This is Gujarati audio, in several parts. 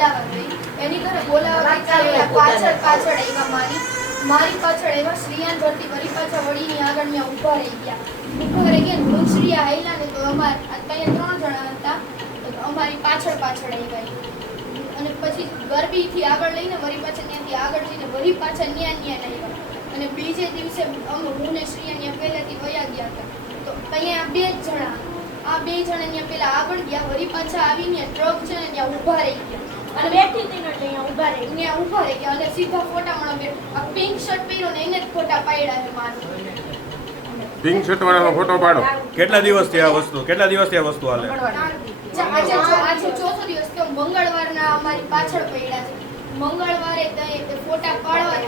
બોલાવા ગઈ. એની ઘરે બોલાવા ગઈ પાછળ આવ્યા મારી પાછળ એવા શ્રીયાન ભરતી વળી પાછા વળીની આગળ ત્યાં ઊભા રહી ગયા. હું શ્રીયા આવેલા ને તો ત્યાં 3 જણા હતા, તો અમારી પાછળ આવ્યા. અને પછી ગરબીથી આગળ લઈને વળી પાછા ત્યાંથી આગળ જઈને વળી પાછા ન્યા આવ્યા. અને બીજે દિવસે હું ને શ્રીયા ત્યાં પહેલાથી વયા ગયા હતા. તો અહીંયા 2 જણા આ 2 જણા ત્યાં પેલા આગળ ગયા, વળી પાછા આવીને ટ્રક છે ને ત્યાં ઊભા રહી ગયા. અને બેઠી હતી ને ત્યાં ઊભા રહી ગયા અને સીધા ફોટા મળે. આ પિંક શર્ટ પહેર્યો ને એને જ ફોટા પાડ્યા છે મારું. પિંક શર્ટ વાળાનો ફોટો પાડો. કેટલા દિવસથી આ વસ્તુ હાલે? આજે ચોથો દિવસ તો મંગળવારના અમારી પાછળ પડ્યા છે. મંગળવારે તે ફોટા પાડવા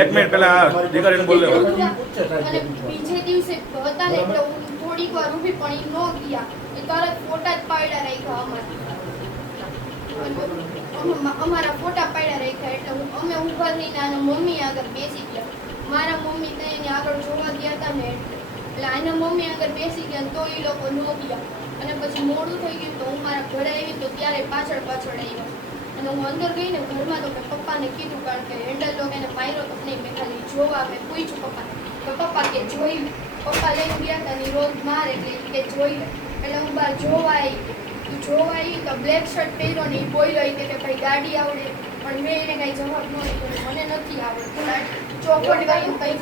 એક મિનિટ પહેલા દીકરીને બોલ લેવા. અને બીજે દિવસે હતા ને એટલે હું થોડીક વાર ઊભી પણ ઈ ન ગયા. એ તરત ફોટા જ પાડ્યા રાખ્યા અમારા ફોટા પાડ્યા રાખ્યા. એટલે અમે ઊભા થઈને આના મમ્મી આગળ બેસી ગયા. મારા મમ્મી તો એની આગળ જોવા ગયા હતા ને એટલે આના મમ્મી આગળ બેસી ગયા તો એ લોકો ન ગયા. અને પછી મોડું થઈ ગયું તો હું મારા ઘરે આવી તો ત્યારે પાછળ આવ્યા. અને હું અંદર ગઈ ને ઘરમાં તો મેં પપ્પાને કીધું, કારણ કે હેન્ડલ લોક એને માર્યો તો નહીં. મેં ખાલી જોવા મેં પૂછ્યું પપ્પાને, તો પપ્પા કે જોઈ. પપ્પા લઈને ગયા હતા ને રોજ માર એટલે કે જોઈ લે. એટલે હું બહાર જોવા આવી તો બ્લેક શર્ટ પહેર્યો ને એ બોલ્યો કે ભાઈ ગાડી આવડે, પણ મેં એને કાંઈ જવાબ ન દીધો, મને નથી આવડતું. ચોખવટ કરીને કઈ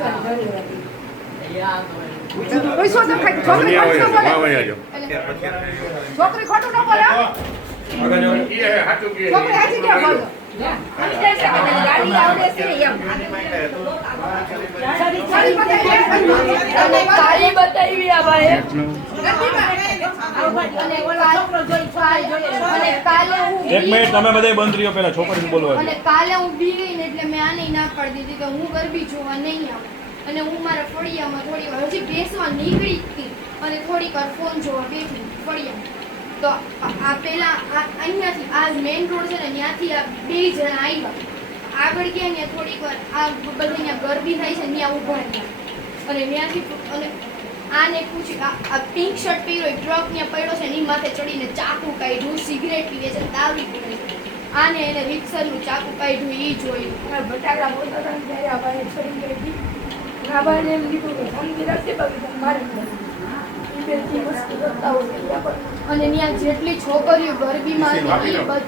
છોકરી ખોટું ન બોલે. છોકરી હાચી ક્યાં બોલો? એક મિનિટ તમે બધા બંધ રહ્યો, પેલા છોકરીને બોલવા. અને કાલે હું બી ગઈ ને એટલે મેં આને ના પાડી દીધી કે હું ગરબી જોવા નહીં આવું. અને હું મારા ફળિયામાં થોડી વાર હજી બેસવા નીકળી હતી અને થોડીક વાર ફોન જોવા બેઠી ફળિયામાં. તો આ પેલા અહીંયાથી આ મેઇન રોડ છે ને ત્યાંથી આ 2 જણા આવ્યા. આગળ ગયા ને થોડીક વાર આ બધા અહીંયા ગરબી થાય છે ત્યાં ઊભા રહ્યા. અને ત્યાંથી અને આને પૂછ્યું, આ પિંક શર્ટ પહેર્યો ટ્રક ત્યાં પડ્યો છે એની માથે ચડીને ચાકુ કાઢ્યું, સિગરેટ પીવે છે, દારૂ પીવે છે. આને એને રિક્ષરનું ચાકુ કાઢ્યું એ જોયું. બટાકા બોલતા હતા ત્યારે આપણે છોડી ગઈ. રાબાને એમ કીધું કે સમજી રાખજે બાકી મારે અને ત્યાં જેટલી છોકરીઓ ગરબીમાં હતી એ બધી